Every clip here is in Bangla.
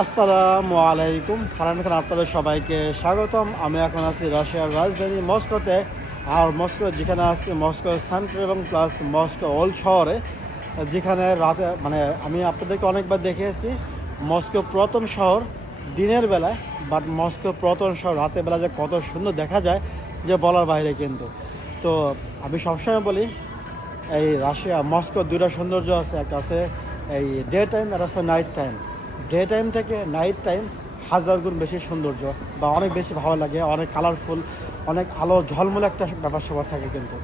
আসসালামু আলাইকুম। ফারান খান, আপনাদের সবাইকে স্বাগতম। আমি এখন আছি রাশিয়ার রাজধানী মস্কোতে। আর মস্কো, যেখানে আছি, মস্কো সেন্টার এবং প্লাস মস্কো ওল্ড শহরে। যেখানে রাতে মানে আমি আপনাদেরকে অনেকবার দেখিয়েছি, মস্কো পুরাতন শহর দিনের বেলায় বাট মস্কো পুরাতন শহর রাতের বেলা যে কত সুন্দর দেখা যায়, যে বলার বাইরে কিন্তু। তো আমি সবসময় বলি, এই রাশিয়া, মস্কো দুটা সৌন্দর্য আছে। একটা আছে এই ডে টাইম আর আছে নাইট টাইম ডে টাইম থেকে নাইট টাইম হাজার গুণ বেশি সৌন্দর্য বা অনেক বেশি ভালো লাগে, অনেক কালারফুল অনেক আলো ঝলমলে একটা ব্যাপার সবার থাকে কিন্তু।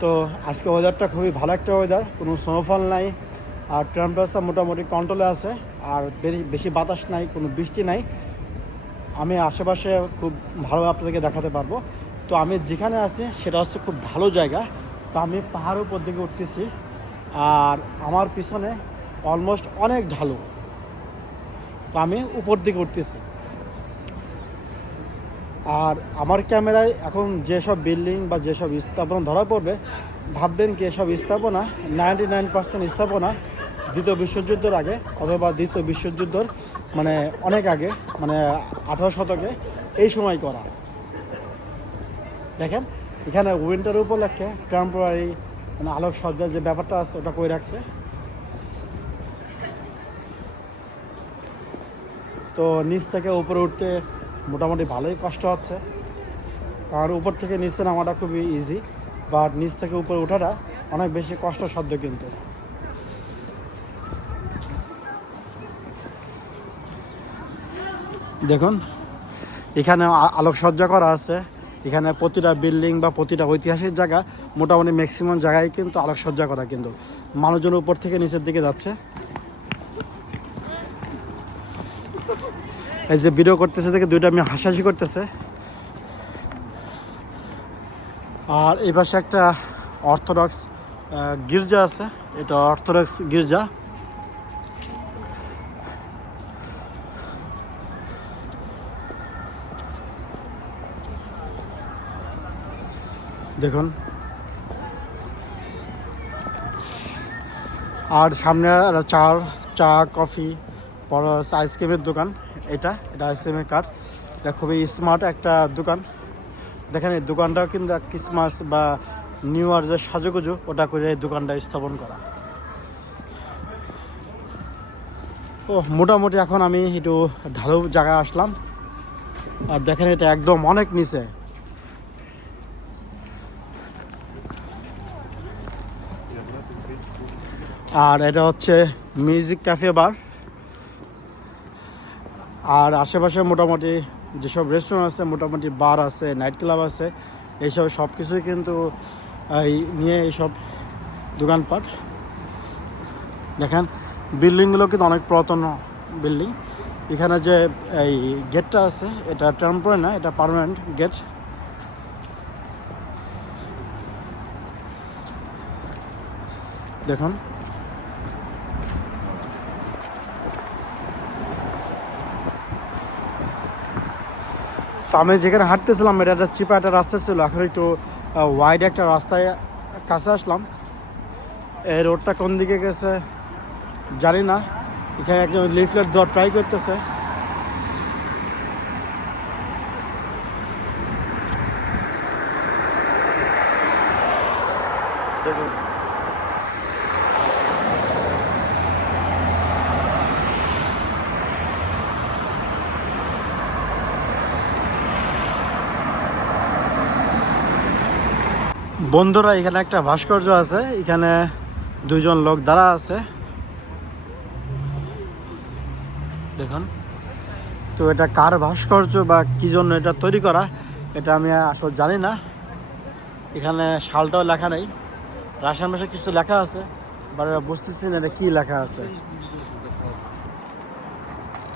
তো আজকে ওয়েদারটা খুবই ভালো একটা ওয়েদার কোনো স্নোফল নাই, আর টেম্পারেচার মোটামুটি কন্ট্রোলে আছে, আর বেশি বাতাস নাই, কোনো বৃষ্টি নাই। আমি আশেপাশে খুব ভালো আপনাদেরকে দেখাতে পারব। তো আমি যেখানে আছি সেটা হচ্ছে খুব ভালো জায়গা। তো আমি পাহাড়ের উপর দিকে উঠতেছি, আর আমার পিছনে অলমোস্ট অনেক ঢালু। তো আমি উপর দিকে উঠতেছি। আর আমার ক্যামেরায় এখন যেসব বিল্ডিং বা যেসব স্থাপনা ধরা পড়বে, ভাববেন কি এসব স্থাপনা নাইনটি নাইন পার্সেন্ট স্থাপনা দ্বিতীয় বিশ্বযুদ্ধের আগে অথবা দ্বিতীয় বিশ্বযুদ্ধর মানে অনেক আগে মানে আঠারো শতকে এই সময় করা। দেখেন, এখানে উইন্টার উপলক্ষে টেম্পোরারি মানে আলোকসজ্জার যে ব্যাপারটা আছে, ওটা করে রাখছে। তো নিচ থেকে উপরে উঠতে মোটামুটি ভালোই কষ্ট হচ্ছে। কারণ উপর থেকে নিচে নামাটা খুবই ইজি বাট নিচ থেকে উপরে ওঠাটা অনেক বেশি কষ্টসাধ্য কিন্তু। দেখুন এখানে আলোকসজ্জা করা আছে। এখানে প্রতিটা বিল্ডিং বা প্রতিটা ঐতিহাসিক জায়গা মোটামুটি ম্যাক্সিমাম জায়গায় কিন্তু আলোকসজ্জা করা কিন্তু। মানুষজন উপর থেকে নিচের দিকে যাচ্ছে। এই যে ভিডিও করতেছে, দেখে দুইটা আমি হাসাহাসি করতেছে। আর এই পাশে একটা অর্থোডক্স গির্জা আছে। এটা অর্থোডক্স গির্জা। দেখুন। আর সামনে চার, চা, কফি বড় আইসক্রিমের দোকান। এটা এটা আইসক্রিমের কার্ড এটা খুবই স্মার্ট একটা দোকান। দেখেন এই দোকানটাও কিন্তু ক্রিসমাস বা নিউ ইয়ার যে সাজুগুজু, ওটা করে এই দোকানটা স্থাপন করা। ও, মোটামুটি এখন আমি একটু ঢালু জায়গায় আসলাম। আর দেখেন এটা একদম অনেক নিচে। আর এটা হচ্ছে মিউজিক ক্যাফে বার আর আশেপাশে মোটামুটি যেসব রেস্টুরেন্ট আছে, মোটামুটি বার আছে নাইট ক্লাব আছে, এইসব সব কিছুই কিন্তু এই নিয়ে এইসব দোকানপাট। দেখেন, বিল্ডিংগুলো কিন্তু অনেক পুরাতন বিল্ডিং। এখানে যে, এই গেটটা আছে, এটা টেম্পোরারি না, এটা পার্মানেন্ট গেট দেখুন তো আমি যেখানে হাঁটতেছিলাম, এটা একটা চিপা একটা রাস্তা ছিল। এখন একটু ওয়াইড একটা রাস্তায় কাছে আসলাম। এই রোডটা কোন দিকে গেছে জানি না। এখানে একজন লিফলেট দেওয়ার ট্রাই করতেছে দেখুন বন্ধুরা, এখানে একটা ভাস্কর্য আছে। এখানে দুইজন লোক দাঁড়া আছে। দেখুন। তো এটা কার ভাস্কর্য বা কি জন্য এটা তৈরি করা, এটা আমি আসলে জানি না। এখানে সালটাও লেখা নেই। রাশিয়ান ভাষায় কিছু লেখা আছে, বাট বুঝতেছি না এটা কি লেখা আছে।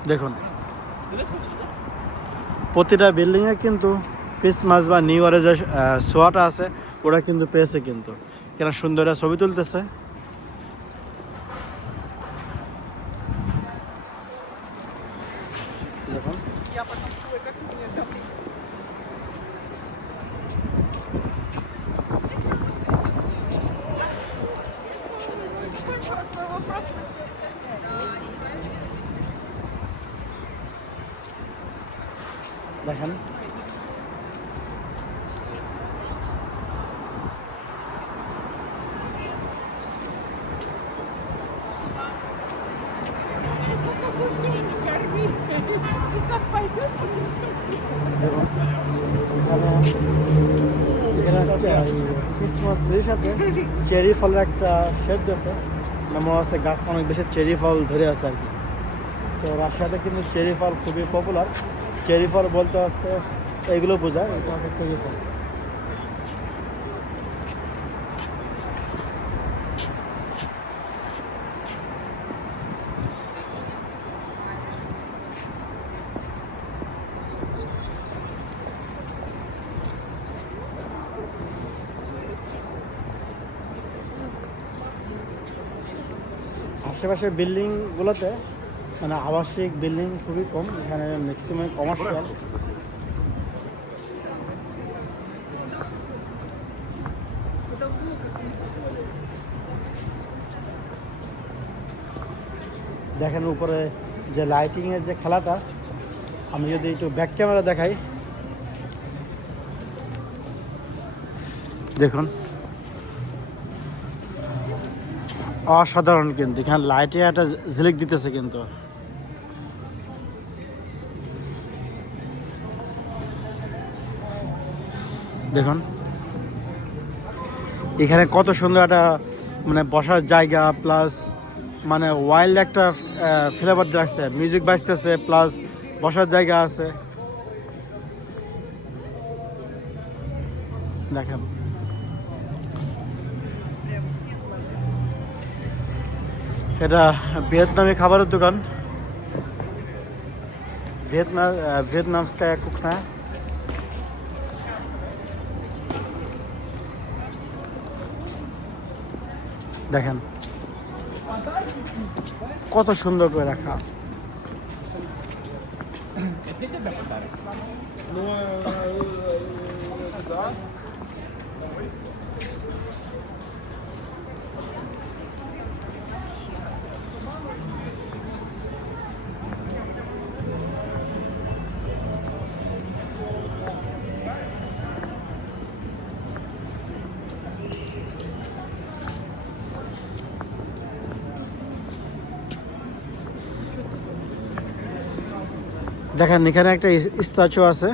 দেখুন। প্রতিটা বিল্ডিংয়ে কিন্তু ক্রিসমাস বা নিউ ইয়ারের যে ছোঁয়াটা আছে ওরা কিন্তু পেয়েছে কিন্তু। এরা সুন্দর ছবি তুলতেছে। দেখুন চেরি ফলের একটা শেড আছে মনে আছে গাছ অনেক বেশি চেরি ফল ধরে আছে আর কি। তো রাশিয়াতে কিন্তু চেরি ফল খুবই পপুলার চেরি ফল বলতে হচ্ছে এইগুলো বোঝায়। চেরি ফল আশেপাশের বিল্ডিংগুলোতে মানে আবাসিক বিল্ডিং খুবই কম, এখানে ম্যাক্সিমাম কমার্শিয়াল দেখেন উপরে যে লাইটিংয়ের যে খেলাটা, আমি যদি একটু ব্যাক ক্যামেরা দেখাই। দেখুন। অসাধারণ কিন্তু। এখানে লাইটে একটা ঝিলিক দিতেছে কিন্তু। দেখুন। এখানে কত সুন্দর একটা মানে বসার জায়গা প্লাস মানে ওয়াইল্ড একটা ফ্লেভার রাখছে মিউজিক বাজতেছে প্লাস বসার জায়গা আছে। দেখেন। এটা ভিয়েতনামি খাবারের দোকান। ভিয়েতনাম ভিয়েতনামস্কায়া কুকনা দেখেন কত সুন্দর করে রাখা। দেখেন, এখানে একটা স্ট্যাচু আছে।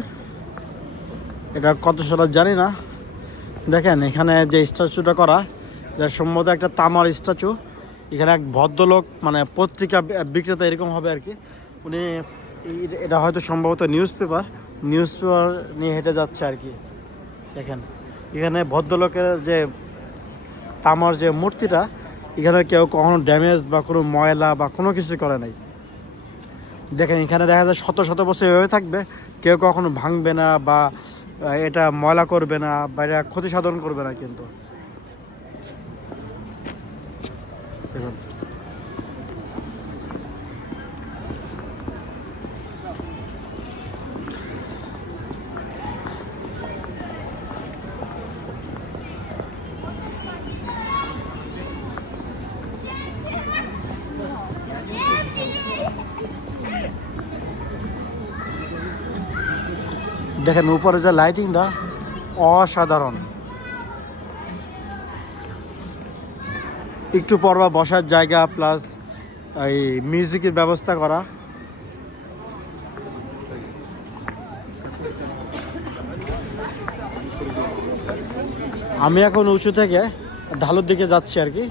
এটা কত সালের জানি না। দেখেন, এখানে যে স্ট্যাচুটা করা, এটা সম্ভবত একটা তামার স্ট্যাচু। এখানে এক ভদ্রলোক মানে পত্রিকা বিক্রেতা এরকম হবে আর কি। উনি এটা হয়তো সম্ভবত নিউজ পেপার নিউজ পেপার নিয়ে হেঁটে যাচ্ছে আর কি। দেখেন, এখানে ভদ্রলোকের যে তামার যে মূর্তিটা, এখানে কেউ কখনো ড্যামেজ বা কোনো ময়লা বা কোনো কিছু করে নাই। দেখেন, এখানে দেখা যায় শত শত বছর এভাবে থাকবে। কেউ কখনো ভাঙবে না বা এটা ময়লা করবে না বা এটা ক্ষতি সাধন করবে না কিন্তু। দেখেন, উপরে যে লাইটিংটা অসাধারণ। একটু পরবা বসার জায়গা প্লাস এই মিউজিকের ব্যবস্থা করা। আমি এখন উঁচু থেকে ঢালুর দিকে যাচ্ছি আর কি।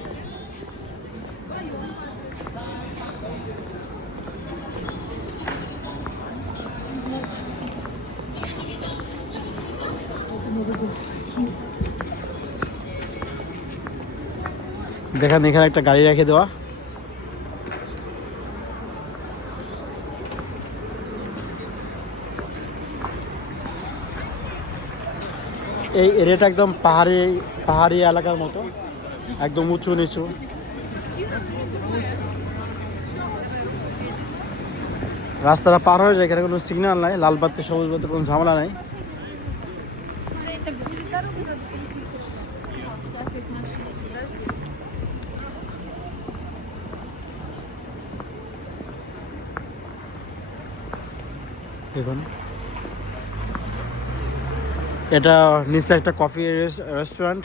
দেখেন, এখানে একটা গাড়ি রেখে দেওয়া। এই এরিয়াটা একদম পাহাড়ি পাহাড়ি এলাকার মতো। একদম উঁচু নিচু। রাস্তাটা পার হয়ে যায়, এখানে কোনো সিগন্যাল নাই লাল বাতি সবুজ বাতি কোনো ঝামেলা নাই। দেখুন এটা নিচে একটা কফি রেস্টুরেন্ট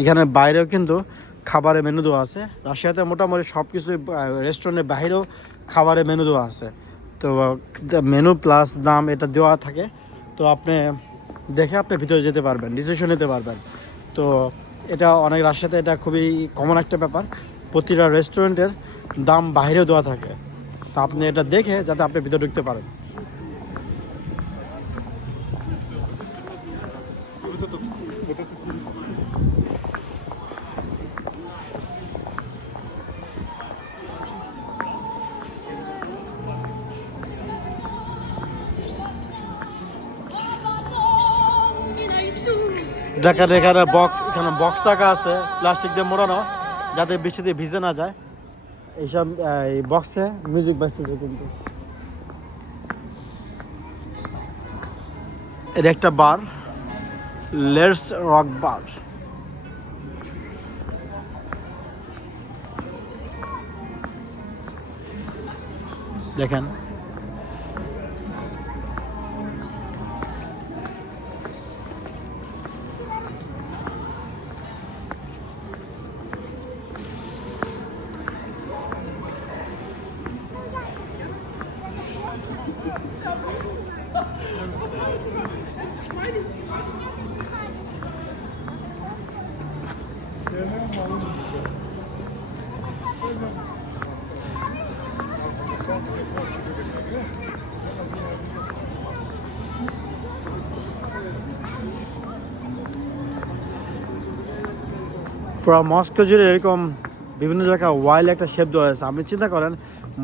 এখানে বাইরেও কিন্তু খাবারের মেনু দেওয়া আছে। রাশিয়াতে মোটামুটি সব কিছু রেস্টুরেন্টের বাইরেও খাবারের মেনু দেওয়া আছে। তো মেনু প্লাস দাম এটা দেওয়া থাকে। তো আপনি দেখে আপনি ভিতরে যেতে পারবেন ডিসিশন নিতে পারবেন। তো এটা অনেক রাশিয়াতে এটা খুবই কমন একটা ব্যাপার। প্রতিটা রেস্টুরেন্টের দাম বাইরেও দেওয়া থাকে। তা আপনি এটা দেখে যাতে আপনি ভিতরে ঢুকতে পারেন। দেখেন এখানে বক্স এখানে বক্স টাকা আছে প্লাস্টিক দিয়ে মোড়ানো, যাতে বৃষ্টিতে ভিজে না যায়। এইসব এই বক্সে মিউজিক বাজতেছে কিন্তু। এটা একটা বার লেটস রক বার দেখেন পুরো মস্কো জুড়ে এরকম বিভিন্ন জায়গায় ওয়াইল্ড একটা শেপ দেওয়া আছে আপনি চিন্তা করেন,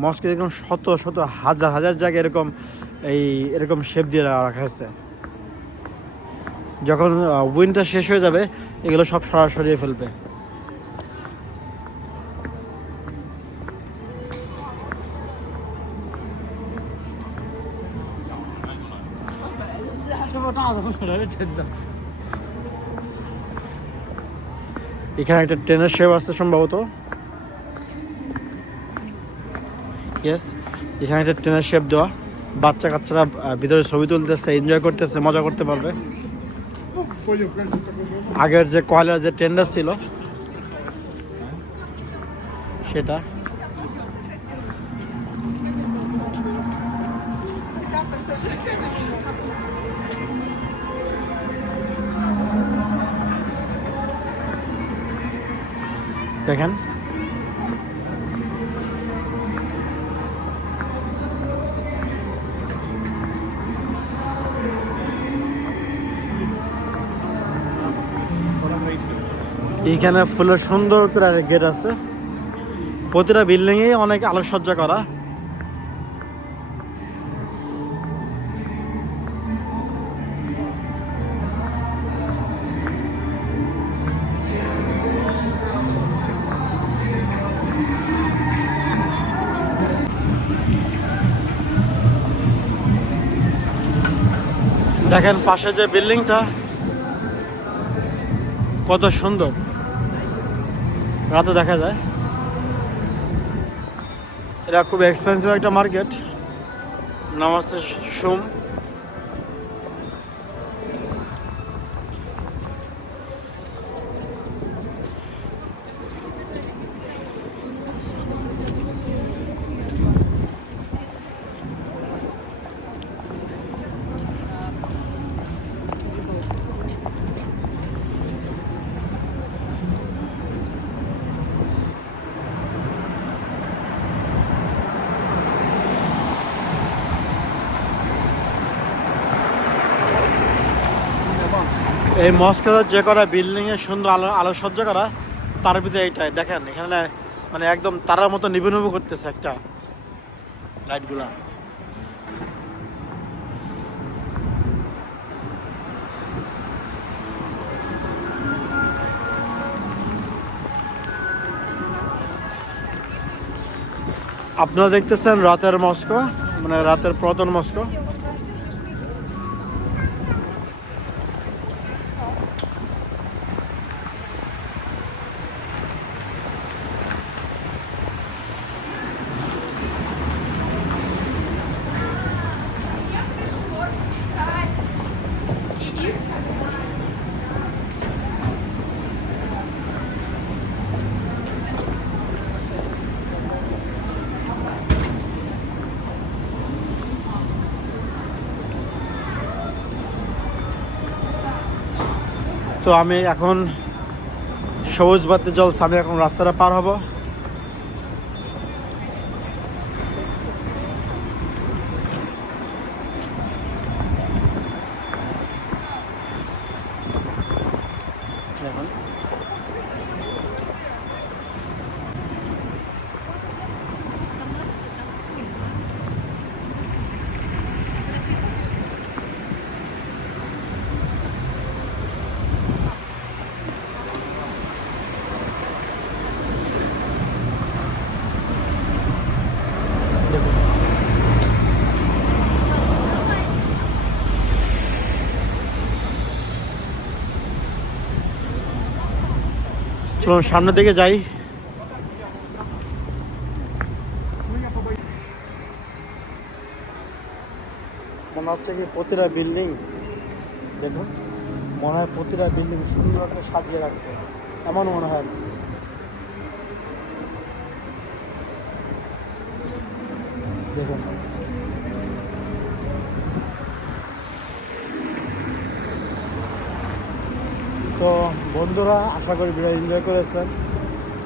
মস্কো এরকম শত শত হাজার হাজার জায়গায় এরকম এই এরকম শেপ দিয়ে রাখা হয়েছে। যখন উইন্টার শেষ হয়ে যাবে, এগুলো সব সরাসরি ফেলবে। এখানে একটা ট্রেনের শেপ আছে সম্ভবত। ইয়েস এখানে একটা ট্রেনের শেপ দেওয়া। বাচ্চা কাচ্চারা ভিতরে ছবি তুলতেছে এনজয় করতেছে, মজা করতে পারবে। আগের যে কয়লার যে টেন্ডার ছিল, সেটা। দেখেন এইখানে ফুলের সুন্দর করে গেট আছে। প্রতিটা বিল্ডিংয়ে অনেক আলোকসজ্জা করা। দেখেন পাশে যে বিল্ডিংটা, কত সুন্দর। রাতে দেখা যায়। এটা খুব এক্সপেন্সিভ একটা মার্কেট নাম হচ্ছে সুম। এই মস্কোর যে করা বিল্ডিং এর সুন্দর আলো আলোকসজ্জা করা, তার ভিতরে এইটাই। দেখেন, এখানে মানে একদম তারার মতো নিবু নিবু করতেছে একটা লাইটগুলা আপনারা দেখতেছেন রাতের মস্কো মানে রাতের প্রতন মস্কো। তো আমি এখন সবুজ বাতি জল আমি এখন রাস্তাটা পার হব দেখুন দেখুন চলুন সামনের দিকে যাই। মনে হচ্ছে কি প্রতিটা বিল্ডিং দেখুন, মনে হয় প্রতিটা বিল্ডিং সুন্দর করে সাজিয়ে রাখছে। এমন মনে হয়। দেখুন তো বন্ধুরা, আশা করি ভিডিও এনজয় করেছেন।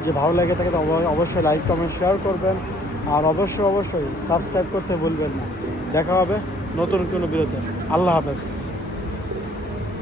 যে ভালো লাগে থাকে অবশ্যই লাইক কমেন্ট শেয়ার করবেন। আর অবশ্যই অবশ্যই সাবস্ক্রাইব করতে ভুলবেন না। দেখা হবে নতুন কোনো বিরতি আল্লাহ হাফেজ।